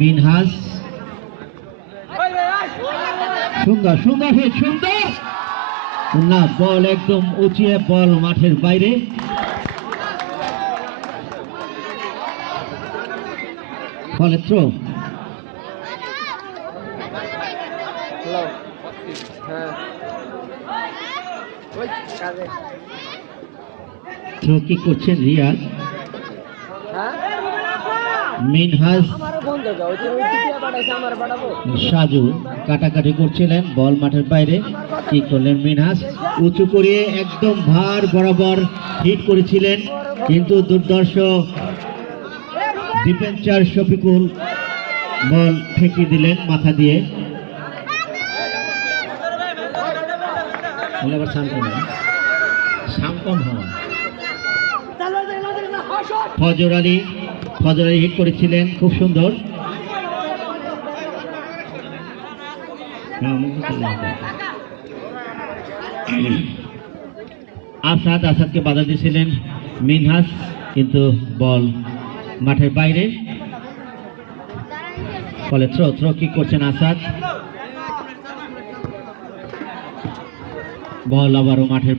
মিনহাজ সুন্দর সুন্দর সুন্দর না, বল একদম উঁচিয়ে বল মাঠের বাইরে। ফলে থ্রো। থ্রো কি করছেন রিয়াদ? মিনহাজ সাজু কাটাকাটি করছিলেন, বল মাঠের বাইরে। কি করলেন মিনহাজ? উঁচু করে একদম ভার বরাবর হিট করেছিলেন, কিন্তু দুর্দর্শ ডিফেন্সার শফিকুল বল ঠেকিয়ে দিলেন মাথা দিয়ে। ফজর আলী হিট করেছিলেন, খুব সুন্দর। আসাদকে বাধা দিয়েছিলেন মিনহাজ, কিন্তু বল মাঠের বাইরে। ফলে থ্রো কি করছেন আসাদ, বল আবারও মাঠের